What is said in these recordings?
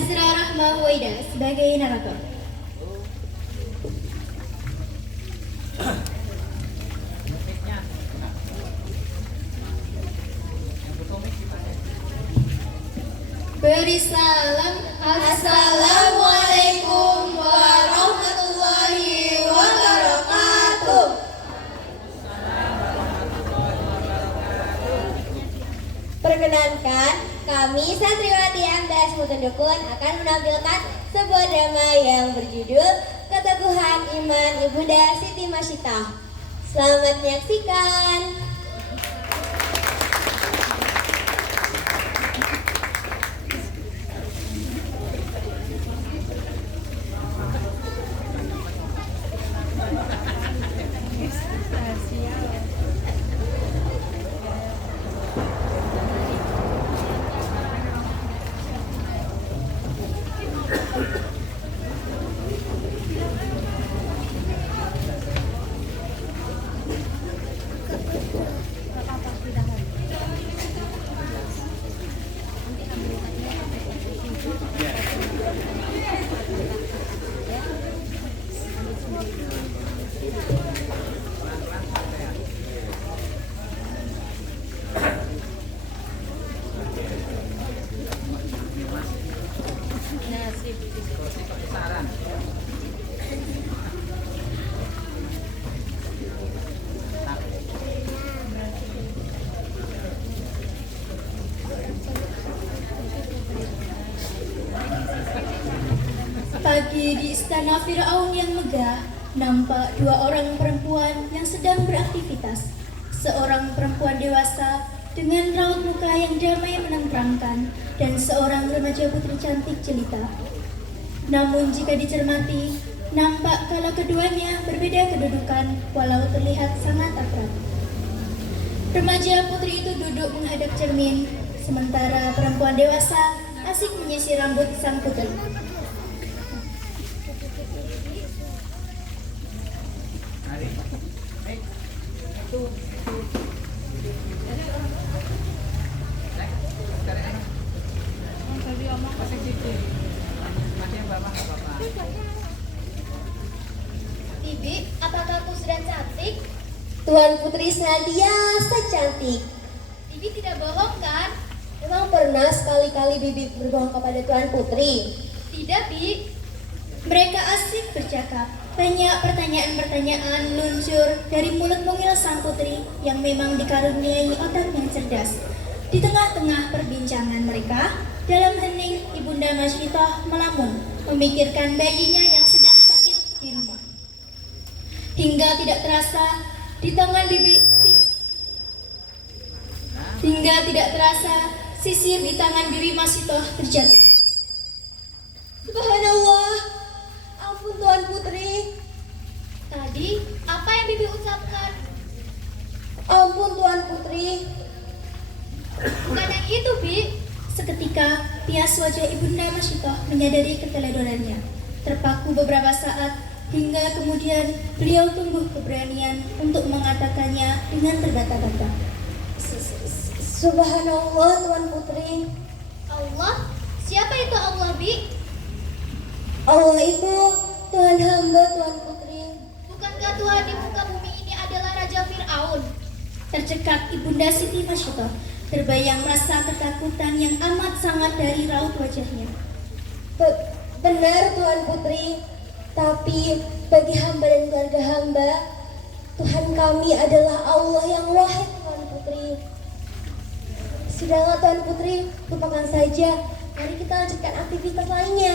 Azra Rahma Huwaida sebagai narator. Beri salam. Assalamualaikum warahmatullahi wabarakatuh. Perkenankan, kami Santriwati MTS Mutundukun akan menampilkan sebuah drama yang berjudul Keteguhan Iman Ibunda Siti Masyidah. Selamat menyaksikan. Pagi di istana Firaun yang megah, nampak dua orang perempuan yang sedang beraktivitas. Seorang perempuan dewasa dengan raut muka yang damai menenteramkan, dan seorang remaja putri cantik jelita. Namun jika dicermati, nampak kalau keduanya berbeda kedudukan walau terlihat sangat akrab. Remaja putri itu duduk menghadap cermin, sementara perempuan dewasa asik menyisir rambut sang putri. Bibi, apakah aku sudah cantik? Tuan Putri senantiasa cantik. Bibi tidak bohong kan? Memang pernah sekali-kali Bibi berbohong kepada Tuan Putri? Tidak, Bi. Mereka asik bercakap. Banyak pertanyaan-pertanyaan luncur dari mulut mungil sang putri yang memang dikaruniai otak yang cerdas. Di tengah-tengah perbincangan mereka, dalam hening Ibunda Masyidah melamun, memikirkan bayinya yang sedang sakit di rumah. Hingga tidak terasa sisir di tangan Bibi Masyidah terjatuh. Subhanallah, ampun Tuan Putri. Tadi apa yang Bibi ucapkan? Ampun Tuan Putri. Bukan yang itu, Bi. Seketika pias wajah Ibunda Masyidah menyadari keteledorannya. Terpaku beberapa saat hingga kemudian beliau tumbuh keberanian untuk mengatakannya dengan terbata-bata. Subhanallah Tuan Putri. Allah? Siapa itu Allah, Bi? Allah itu Tuhan hamba Tuan Putri. Bukankah Tuhan di muka bumi ini adalah Raja Fir'aun? Tercekat Ibunda Siti Masyidah, terbayang rasa ketakutan yang amat sangat dari raut wajahnya. Benar Tuan Putri, tapi bagi hamba dan keluarga hamba, Tuhan kami adalah Allah yang wahid Tuan Putri. Sudahlah Tuan Putri, lupakan saja. Mari kita lanjutkan aktivitas lainnya.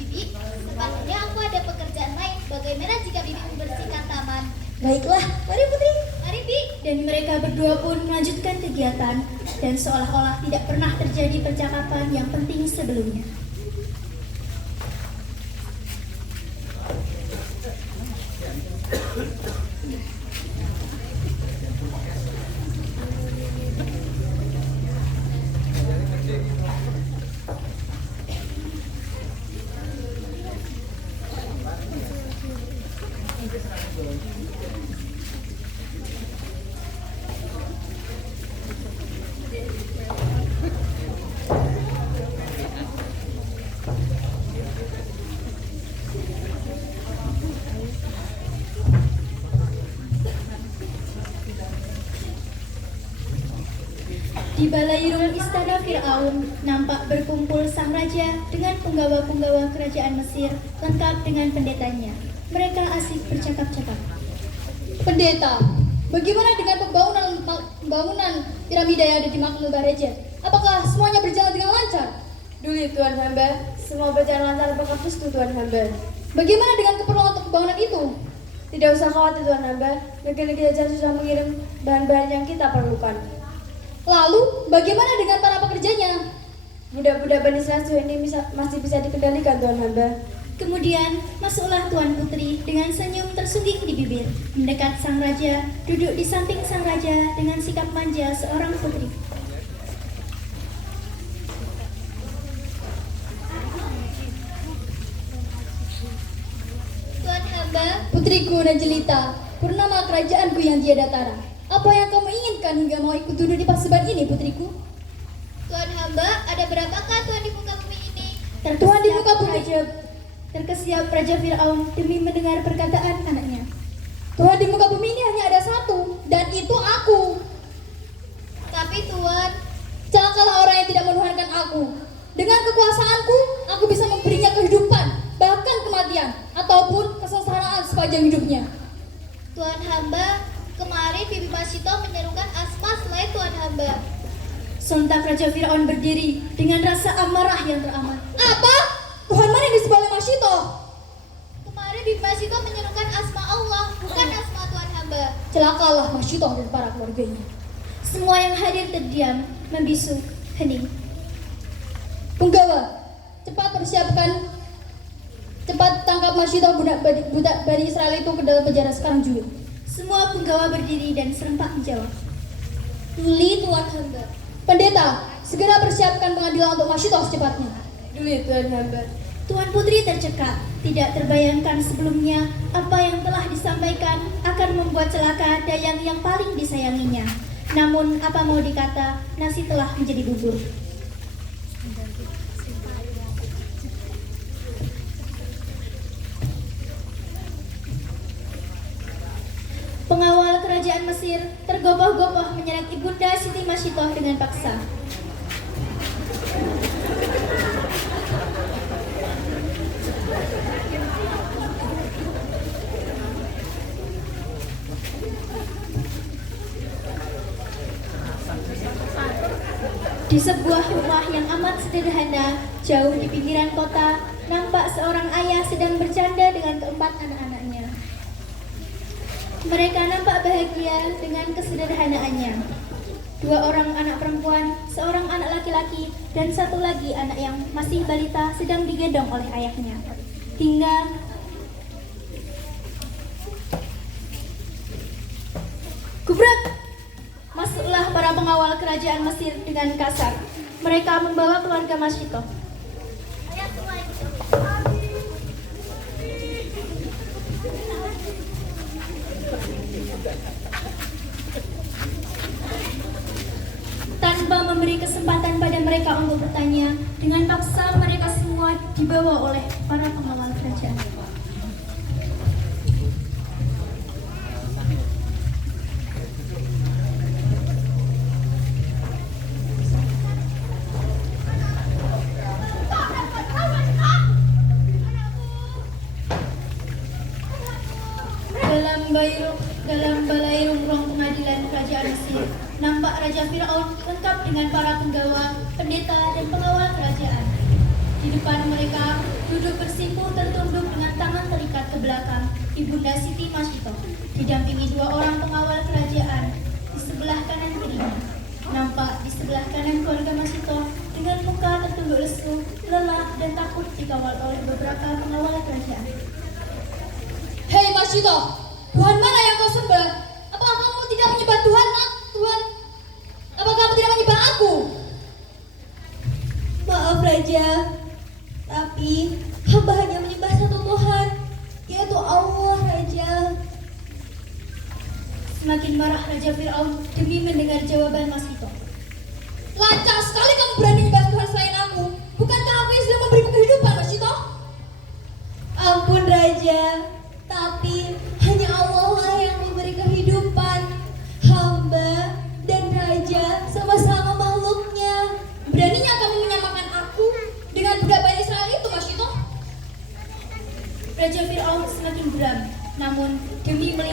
Bibi, sepatutnya aku ada pekerjaan lain. Bagaimana jika Bibi membersihkan taman? Baiklah, mari Putri. Mari, Bi. Dan mereka berdua pun melanjutkan kegiatan, dan seolah-olah tidak pernah terjadi percakapan yang penting sebelumnya. Di balairung istana Fir'aun nampak berkumpul sang raja dengan penggawa-penggawa kerajaan Mesir lengkap dengan pendetanya. Mereka asik bercakap-cakap. Pendeta, bagaimana dengan pembangunan piramida yang ada di Makmum Barejet? Apakah semuanya berjalan dengan lancar? Dulu Tuan hamba, semua berjalan lancar berkat restu Tuan hamba. Bagaimana dengan keperluan untuk pembangunan itu? Tidak usah khawatir Tuan hamba, negeri-negeri jajar sudah mengirim bahan-bahan yang kita perlukan. Lalu, bagaimana dengan para pekerjanya? Budak-budak Bani Israel ini masih bisa dikendalikan Tuan hamba. Kemudian masuklah Tuan Putri dengan senyum tersungging di bibir, mendekat sang raja, duduk di samping sang raja dengan sikap manja seorang putri. Tuan hamba, Putriku Najelita, purnama kerajaanku yang tiada tara. Apa yang kamu inginkan hingga mau ikut duduk di paseban ini, putriku? Tuan hamba, ada berapakah Tuan di muka bumi ini? Tuhan di muka bumi. Terkesiap Raja Fir'aun demi mendengar perkataan anaknya. Tuhan di muka bumi ini hanya ada satu, dan itu aku. Tapi Tuan, Celakalah orang yang tidak menuhankan aku. Dengan kekuasaanku, aku bisa memberinya kehidupan, bahkan kematian, ataupun kesengsaraan sepanjang hidupnya. Tuan hamba, kemarin Bibi Masito menyerukan Asma selain Tuan hamba. Sontak Raja Fir'aun berdiri dengan rasa amarah yang teramat. Apa? Tuhan mana yang disembah oleh Masito? Kemarin Bibi Masito menyerukan Asma Allah, bukan Asma Tuan hamba. Celakalah Masito dan para keluarganya. Semua yang hadir terdiam, membisu, hening. Penggawa, cepat tangkap Masito budak Bani Israel itu ke dalam penjara sekarang juga. Semua penggawa berdiri dan serempak menjawab. Tuli Tuan hamba. Pendeta, segera persiapkan pengadilan untuk Masito secepatnya. Dulu Tuan hamba. Tuan Putri tercekap, tidak terbayangkan sebelumnya apa yang telah disampaikan akan membuat celaka dayang yang paling disayanginya. Namun apa mau dikata, nasi telah menjadi bubur. Pengawal kerajaan Mesir tergopoh-gopoh menyeret Ibunda Siti Masito dengan paksa. Di sebuah rumah yang amat sederhana, jauh di pinggiran kota, nampak seorang ayah sedang bercanda dengan keempat anak-anaknya. Mereka nampak bahagia dengan kesederhanaannya. 2 orang anak perempuan, seorang anak laki-laki, dan satu lagi anak yang masih balita sedang digendong oleh ayahnya. Hingga gubrak! Masuklah para pengawal kerajaan Mesir dengan kasar. Mereka membawa keluarga Masito. Tanpa memberi kesempatan pada mereka untuk bertanya, dengan paksa mereka semua dibawa oleh para pengawal kerajaan. Dalam balairung ruang pengadilan kerajaan Mesir, nampak Raja Fir'aun lengkap dengan para penggawa, pendeta, dan pengawal kerajaan. Di depan mereka duduk bersimpuh tertunduk dengan tangan terikat ke belakang Ibunda Siti Masito, didampingi 2 orang pengawal kerajaan di sebelah kanan kirinya. Nampak di sebelah kanan keluarga Masito dengan muka tertunduk lesu, lelah, dan takut dikawal oleh beberapa pengawal kerajaan. Hei Masito, Tuhan mana yang kau sembah? Apakah kamu tidak menyembah Tuhan, nak? Tuhan, apakah kamu tidak menyembah aku? Maaf Raja, tapi hamba hanya menyembah satu Tuhan, yaitu Allah Raja. Semakin marah Raja Fir'aun demi mendengar jawaban Masito. Lancang sekali kamu berani menyembah Tuhan selain aku. Bukankah aku yang sudah memberimu kehidupan, Masito? Ampun Raja, tapi hanya Allah lah yang memberi kehidupan. Hamba dan Raja sama-sama mau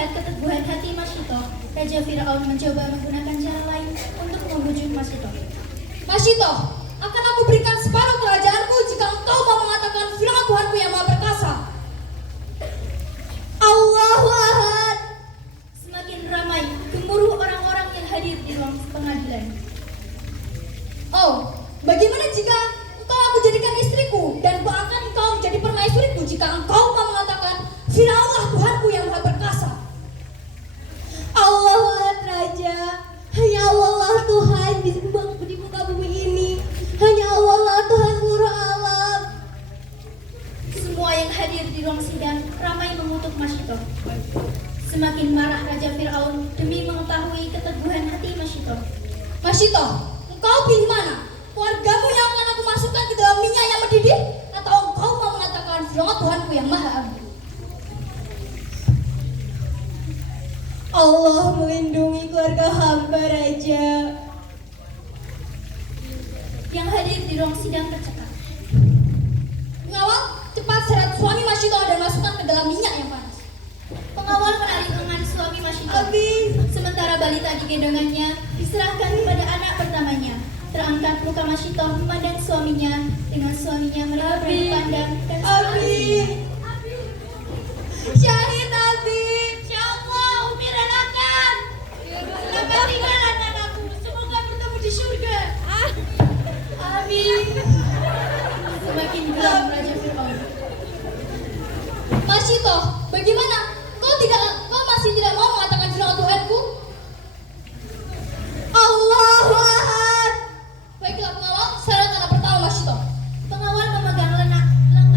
melihat keteguhan hati Masyito, Raja Firaun mencoba menggunakan cara lain untuk membujuk Masyito. Masyito, akan aku berikan separuh kerajaanku jika engkau mau mengatakan firman Tuhanku yang maha perkasa. Allahu Ahad. Semakin ramai gemuruh orang-orang yang hadir di ruang pengadilan. Oh, bagaimana jika engkau aku jadikan istriku dan bahkan engkau menjadi permaisuriku jika engkau mau mengatakan Firaunlah Tuhanku yang maha perkasa. Allahu Ahad Raja. Hanya Allah lah Tuhan di muka bumi ini. Hanya Allah lah Tuhan seluruh alam. Semua yang hadir di ruang sidang ramai mengutuk Masyito. Semakin marah Raja Firaun demi mengetahui keteguhan hati Masyito. Masyito, engkau pilih mana? Keluargamu yang akan aku masukkan ke dalam minyak yang mendidih atau engkau mau mengatakan firman Tuhanku yang maha agung? Allah melindungi keluarga hamba Raja. Yang hadir di ruang sidang tercekat. Pengawal, cepat seret suami Masyito dan masukkan ke dalam minyak yang panas. Pengawal menarik lengan suami Masyito. Abi. Sementara balita digendongannya diserahkan kepada anak pertamanya. Terangkat muka Masyito memandang suaminya. Dengan suaminya mereka berpandang dan Abi. Syahid Abi. Ya Allah, Umi relakan. Selamat tinggal anak-anakku. Semoga bertemu di surga. Amin. Semakin geram Raja Firaun. Masyito, bagaimana? Kau masih tidak mau mengatakan firman Tuhanku? Allahu Ahad. Baiklah pengawal, seret anak pertama Masyito. Pengawal memegang lengan anak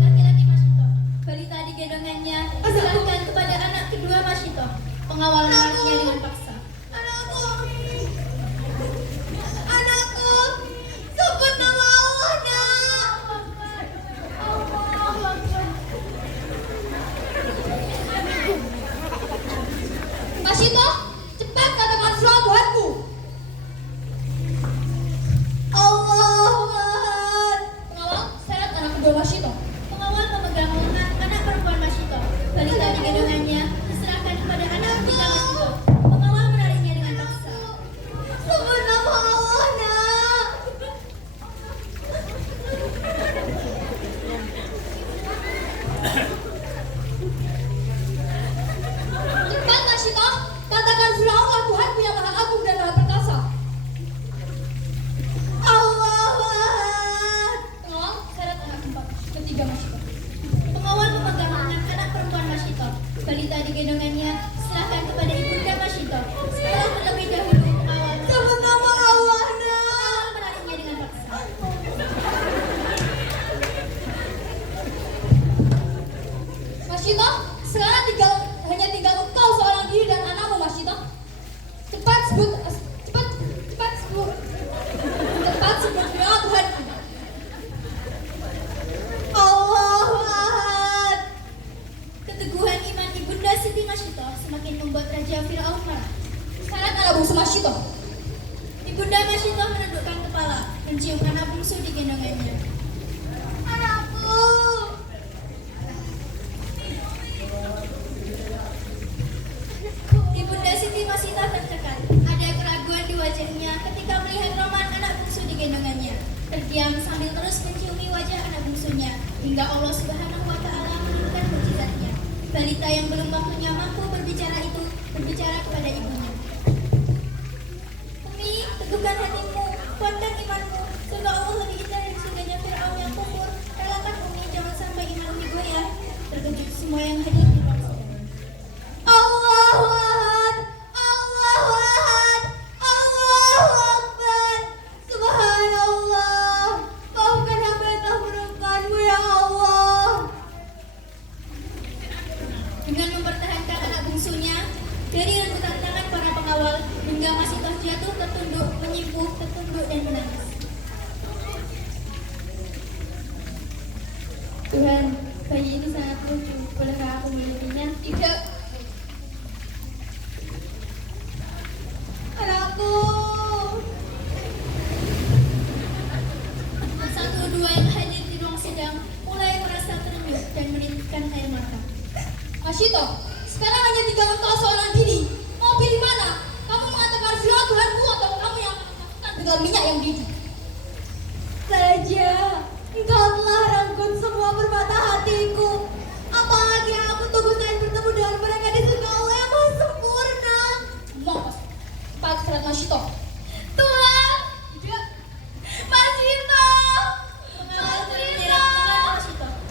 laki-laki Masyito. Balita digendongannya diserahkan kepada anak kedua Masyito. Pengawal menariknya dengan paksa. Anakku. Anakku. Sebut nama Allah, Nak. Masyito, cepat katakan firman Tuhanku. Allahu Ahad. Pengawal, seret anak kedua Masyito. Pengawal memegang lengan anak perempuan Masyito. Balita digendongannya diserahkan kepada anak ketiga Masyito. Pengawal menariknya dengan paksa. Sebut nama Allah, Nak. Cepat Masyito, katakan Firaunlah Tuhanku yang maha agung dan maha perkasa. Allahu Ahad. Pengawal, seret anak ketiga Masyito. Pengawal memegang lengan anak perempuan Masyito. Balita digendongannya diserahkan kepada ibunda Masyito. Setelah terlebih dahulu pengawal Sebut nama Allah, Nak. menariknya dengan paksa. Masyito, sekarang hanya tinggal engkau seorang diri dan anakmu Masyito. Cepat sebut firman Tuhanku. Allahu Ahad. Keteguhan iman ibunda Siti Masyito semakin membuat Raja Firaun marah. Seret anak bungsu Masyito. Ibunda Masyito menundukkan kepala, mencium anak bungsu di gendongannya. Anakku. Ibunda Siti Masyito tercekat. Ada keraguan di wajahnya ketika melihat Roman anak bungsu di gendongannya. Terdiam sambil terus menciumi wajah anak bungsunya hingga Allah Subhanahu wa Ta'ala menurunkan mukjizatnya. Balita yang belum waktunya mampu berbicara itu berbicara kepada ibunya. Umi, teguhkan hatimu, kuatkan imanmu. Surga Allah lebih indah dari surganya Firaun yang kufur. Relakan Umi, jangan sampai iman Umi goyah. Terkejut semua yang hadir di ruang sidang. Allahu Ahad. Allahu Ahad. Allahu Akbar. Subhanallah. Maafkan hamba yang telah menemukanmu, ya Allah. Dengan mempertahankan anak bungsunya dari rebutan tangan para pengawal hingga Masyito jatuh tertunduk, menyimpuh, tertunduk dan menangis. Tuhan, bayi ini sangat lucu. Bolehkah aku memilikinya? Tidak. Anakku. Satu dua yang hadir di ruang sidang mulai merasa terenyuh dan menitikkan air mata. Masyito, Sekarang hanya tinggal engkau seorang diri. Mau pilih mana? Kamu mengatakan Firaun Tuhanku atau kamu yang akan mengatakan dengan minyak yang didih? Saja, engkau telah rangkut semua permata hatiku. Apalagi yang aku tunggu selain bertemu dengan mereka di surga Allah yang maha sempurna. Mau Pak Serat Masyito. Tuhan, Tidak. Masito,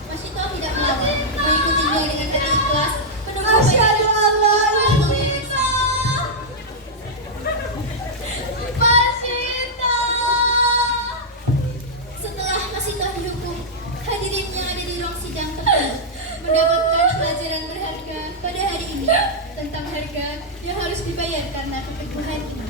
Masito tidak mau mengikutinya dengan hati ikhlas, menunggu Asyhadu an la ilaha illallah. Masito. Setelah Masito dihukum, hadirin yang ada di ruang sidang tersebut mendapatkan pelajaran berharga pada hari ini tentang harga yang harus dibayar karena keteguhan iman.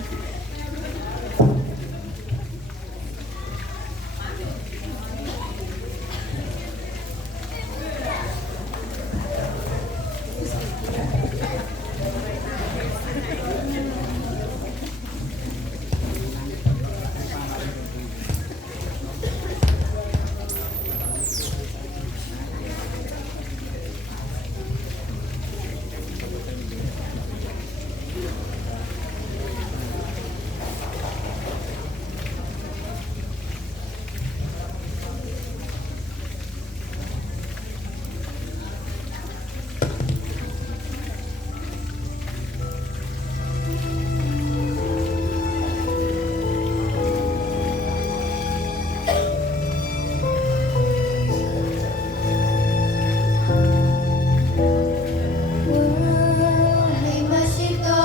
Wahai Masito,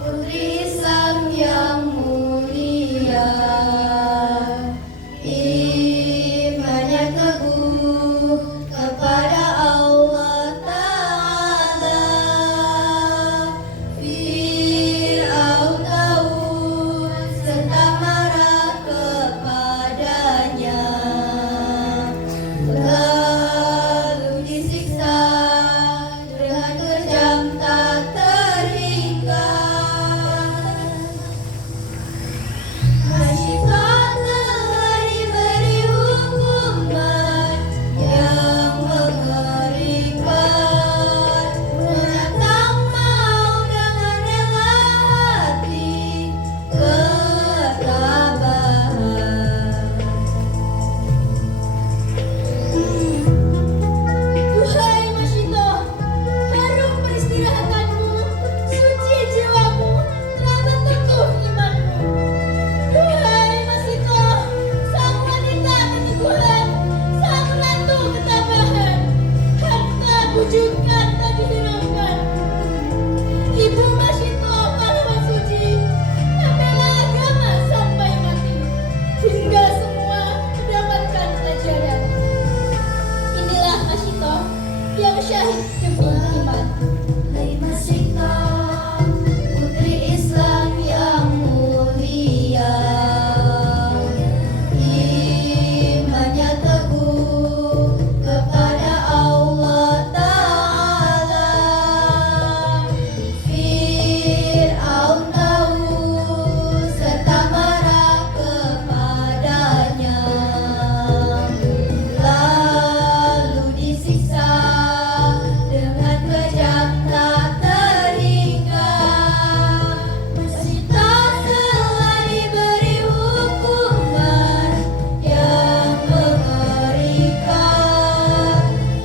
putri Islam yang mulia, imannya teguh kepada Allah Ta'ala. Fir'aun tahu serta marah kepadanya, lalu disiksa dengan kejam tak terhingga. Masito telah diberi hukuman yang mengerikan, menantang mau dengan rela hati ketabahan. Duhai Masito, harum peristirahatanmu, suci jiwamu, telah teguh imanmu. Duhai Masito, sang wanita keteguhan, sang ratu ketabahan, harta bujukan tak dihiraukan. Ibu Masito pahlawan suci, membela agama sampai mati, hingga semua mendapatkan pelajaran. Inilah Masito yang syahid demi iman. Hai Masito, putri Islam yang mulia, imannya teguh kepada Allah Ta'ala. Fir'aun tahu serta marah kepadanya, lalu disiksa dengan kejam tak terhingga. Masito telah diberi hukuman yang mengerikan,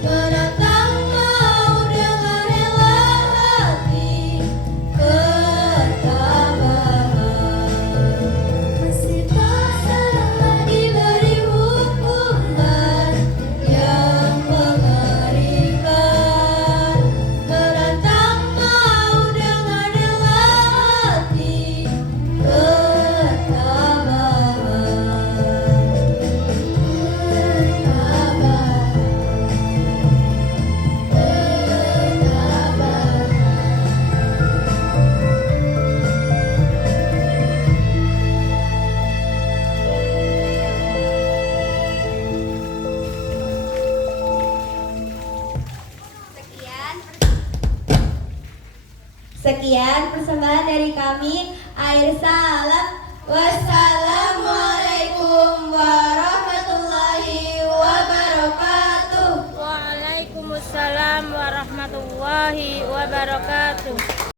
menantang mau dengan rela hati ketabahan. Masito telah diberi hukuman yang mengerikan, menantang mau dengan rela hati Sekian persembahan dari kami. Akhir salam. Wassalamualaikum warahmatullahi wabarakatuh. Waalaikumsalam warahmatullahi warahmatullahi wabarakatuh.